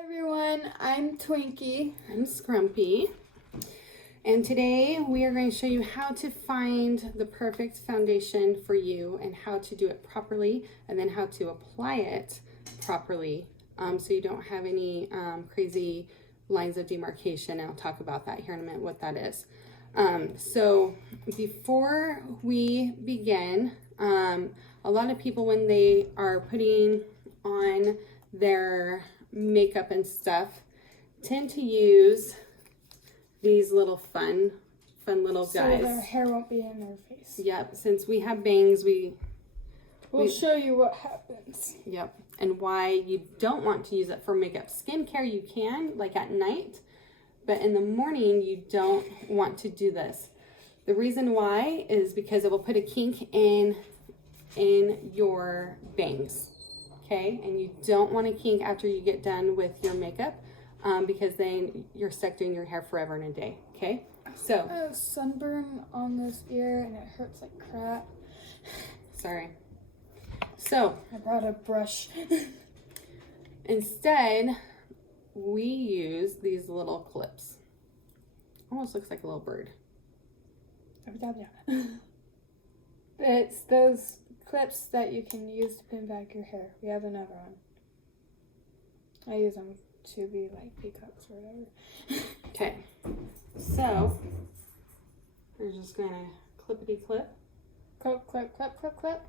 Hi everyone, I'm Twinkie. I'm Scrumpy, and today we are going to show you how to find the perfect foundation for you and how to do it properly, and then how to apply it properly so you don't have any crazy lines of demarcation. I'll talk about that here in a minute, what that is. So before we begin, a lot of people, when they are putting on their makeup and stuff, tend to use these little fun little guys. So their hair won't be in their face. Yep, since we have bangs, we'll show you what happens. Yep, and why you don't want to use it for makeup. Skincare you can, like at night, but in the morning you don't want to do this. The reason why is because it will put a kink in your bangs. Okay, and you don't want to kink after you get done with your makeup because then you're stuck doing your hair forever and a day. Okay, so I have sunburn on this ear and it hurts like crap. Sorry. So I brought a brush. Instead, we use these little clips. Almost looks like a little bird. It's those clips that you can use to pin back your hair. We have another one. I use them to be like peacocks or whatever. Okay, so we're just gonna clippity clip. Clip, clip, clip, clip, clip.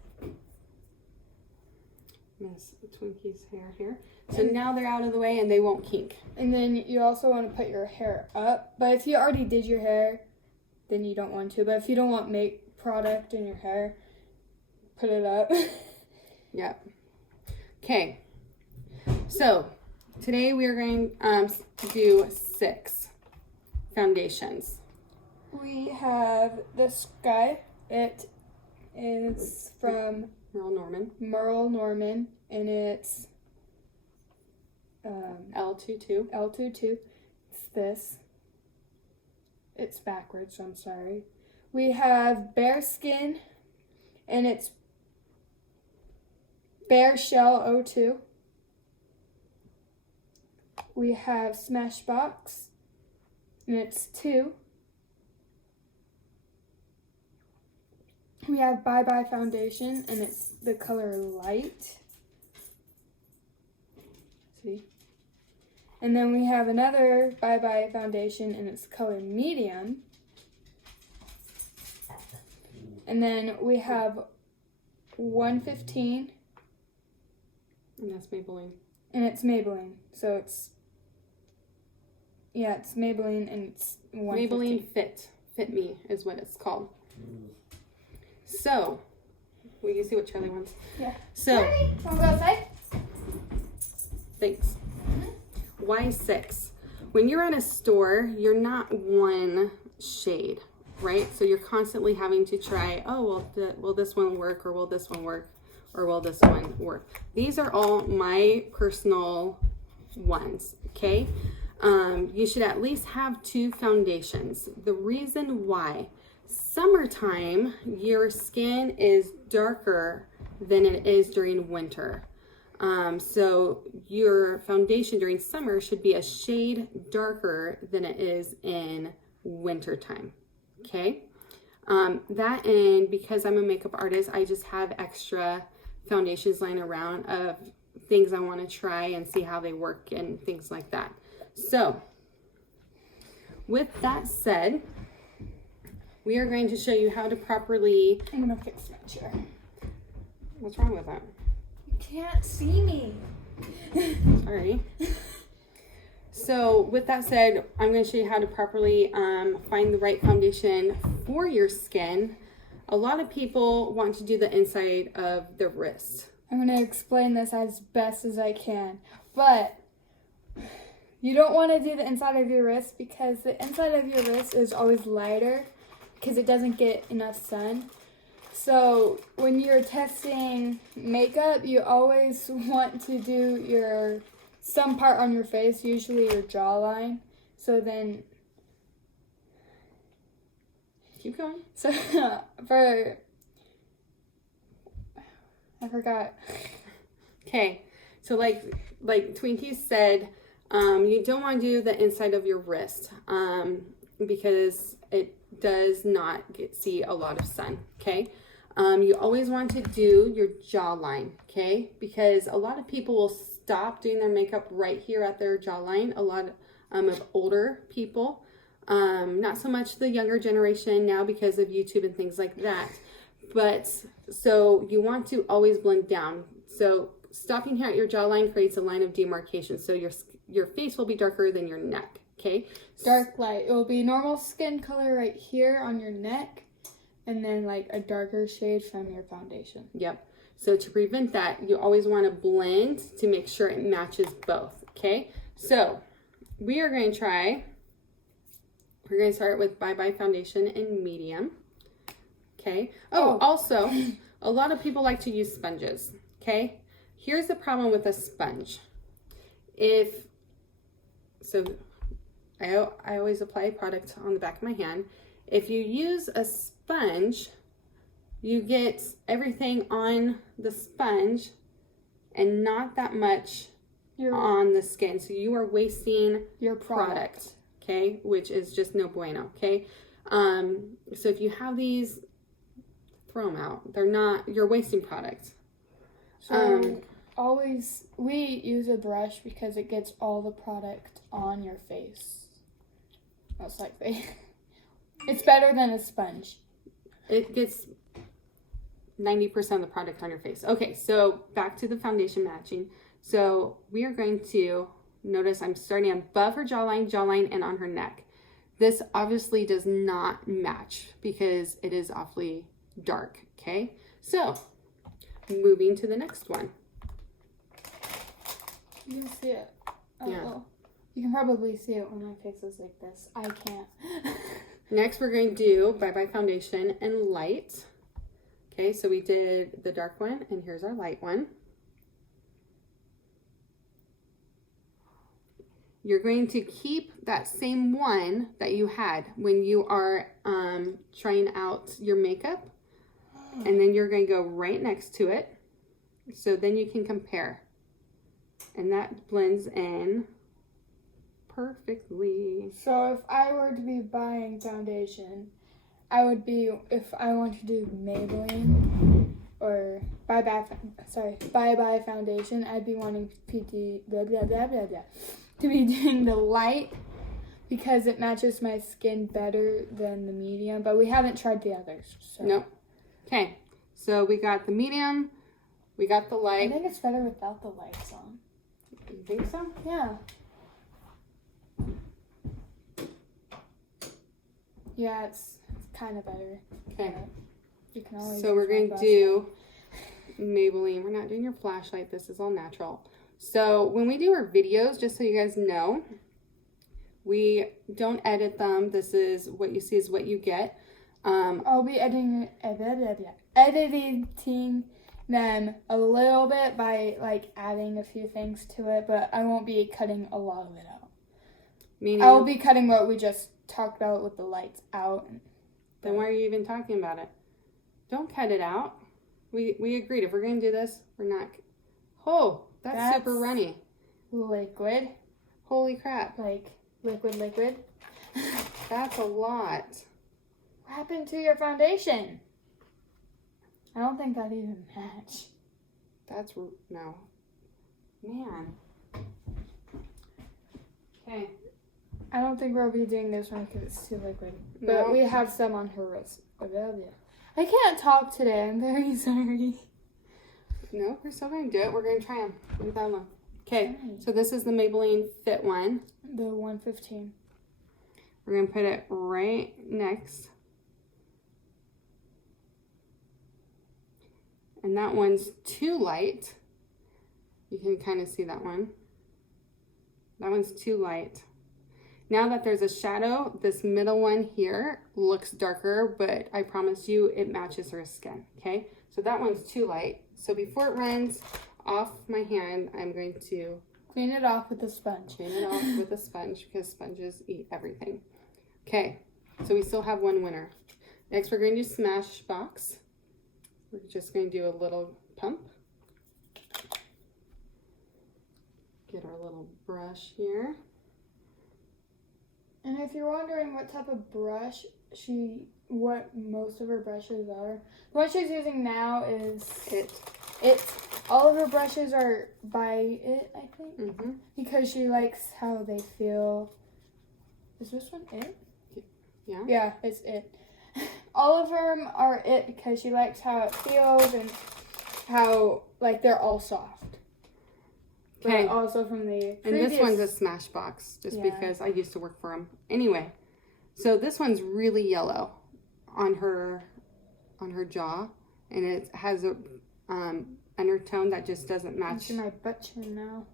Miss Twinkie's hair here. So now they're out of the way and they won't kink. And then you also want to put your hair up. But if you already did your hair, then you don't want to. But if you don't want make product in your hair, put it up. Yep. Okay. So today we are going to do 6 foundations. We have this guy. It is from Merle Norman, and it's L22. L22. It's this. It's backwards, so I'm sorry. We have Bare Skin, and it's Bare Shell 02. We have Smashbox, and it's 2. We have Bye Bye Foundation, and it's the color Light. See? And then we have another Bye Bye Foundation, and it's color Medium. And then we have 115. And that's Maybelline. And it's Maybelline. So it's Maybelline, and it's 115. Maybelline Fit Me is what it's called. So, will you see what Charlie wants? Yeah. So, Charlie, wanna go outside? Thanks. Why 6? When you're at a store, you're not one shade, right? So you're constantly having to try, oh, well, will this one work, or will this one work, or will this one work? These are all my personal ones, okay? You should at least have 2 foundations. The reason why: summertime, your skin is darker than it is during winter. So your foundation during summer should be a shade darker than it is in wintertime, okay? That, and because I'm a makeup artist, I just have extra foundations lying around of things I want to try and see how they work and things like that. So with that said, we are going to show you how to properly... I'm gonna fix my chair. What's wrong with that? You can't see me. Sorry. So with that said, I'm going to show you how to properly find the right foundation for your skin. A lot of people want to do the inside of the wrist. I'm going to explain this as best as I can. But you don't want to do the inside of your wrist because the inside of your wrist is always lighter because it doesn't get enough sun. So when you're testing makeup, you always want to do some part on your face, usually your jawline. So then, keep going. So I forgot. Okay, so like Twinkie said, You don't want to do the inside of your wrist because it does not see a lot of sun, okay? You always want to do your jawline, okay? Because a lot of people will stop doing their makeup right here at their jawline. A lot of older people, not so much the younger generation now because of YouTube and things like that. But so you want to always blend down. So stopping here at your jawline creates a line of demarcation. So your face will be darker than your neck, okay? Dark light. It will be normal skin color right here on your neck, and then like a darker shade from your foundation. Yep. So to prevent that, you always want to blend to make sure it matches both, okay? So we're going to start with Bye Bye Foundation in medium, okay? Oh, also, a lot of people like to use sponges, okay? Here's the problem with a sponge. I always apply product on the back of my hand. If you use a sponge, you get everything on the sponge and not that much on the skin. So you are wasting your product, okay? Which is just no bueno, okay? So if you have these, throw them out. You're wasting product. So we use a brush because it gets all the product on your face. Most likely. It's better than a sponge. It gets 90% of the product on your face. Okay, so back to the foundation matching. So we are going to notice I'm starting above her jawline, and on her neck. This obviously does not match because it is awfully dark, okay? So moving to the next one. You can see it. Yeah. You can probably see it when my face is like this. I can't. Next, we're going to do Bye Bye Foundation and light. Okay, so we did the dark one, and here's our light one. You're going to keep that same one that you had when you are trying out your makeup, and then you're going to go right next to it, so then you can compare. And that blends in perfectly. So if I were to be buying foundation, I would be, if I want to do Maybelline or Bye Bye Foundation, I'd be wanting to be doing the light because it matches my skin better than the medium, but we haven't tried the others. So. Nope. Okay, so we got the medium, we got the light. I think it's better without the lights on. You think so? Yeah. Yeah, it's kind of better. Okay. You can always so we're going to do Maybelline. We're not doing your flashlight. This is all natural. So when we do our videos, just so you guys know, we don't edit them. This is what you see is what you get. I'll be editing them a little bit by like adding a few things to it, but I won't be cutting a lot of it out. Meaning, I'll be cutting what we just talked about with the lights out. Then why are you even talking about it? Don't cut it out. We agreed if we're going to do this, we're not. Oh, that's super runny. Liquid. Holy crap. Like liquid. That's a lot. What happened to your foundation? I don't think that even matched. That's, no. Man. Okay. I don't think we'll be doing this one because it's too liquid. But we have some on her wrist. I can't talk today. I'm very sorry. No, we're still going to do it. We're going to try them. Leave that alone. Okay, so this is the Maybelline Fit one. The 115. We're going to put it right next. And that one's too light. You can kind of see that one. That one's too light. Now that there's a shadow, this middle one here looks darker, but I promise you it matches her skin, okay? So that one's too light. So before it runs off my hand, I'm going to clean it off with a sponge. Clean it off with a sponge because sponges eat everything. Okay, so we still have one winner. Next, we're going to do Smashbox. We're just going to do a little pump. Get our little brush here. And if you're wondering what type of brush what most of her brushes are, the one she's using now is It's all of her brushes are by It, I think, because she likes how they feel. Is this one It? Yeah. Yeah, it's It. All of them are It because she likes how it feels and how like they're all soft. Okay. But also from the And previous... this one's a Smashbox, just because I used to work for them. Anyway, so this one's really yellow on her jaw, and it has a undertone that just doesn't match. See my butt chin now.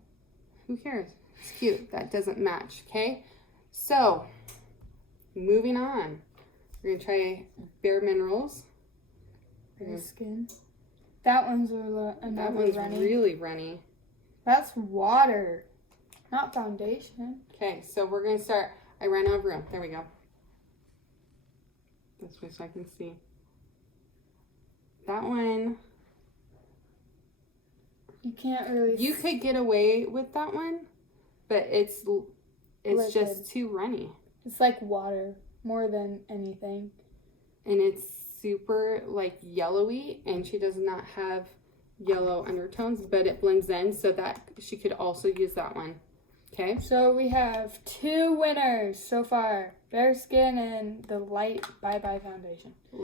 Who cares? It's cute. That doesn't match. Okay, so moving on, we're gonna try Bare Minerals. Bare Skin. That one's That one's runny. really runny. That's water, not foundation. Okay, so we're gonna start. I ran out of room. There we go. This way so I can see. That one. You can't really. You could get away with that one, but it's Liquid. just too runny. It's like water more than anything. And it's super like yellowy, and she does not have yellow undertones, but it blends in so that she could also use that one. Okay. So we have 2 winners so far: Bare Skin and the Light Bye Bye Foundation.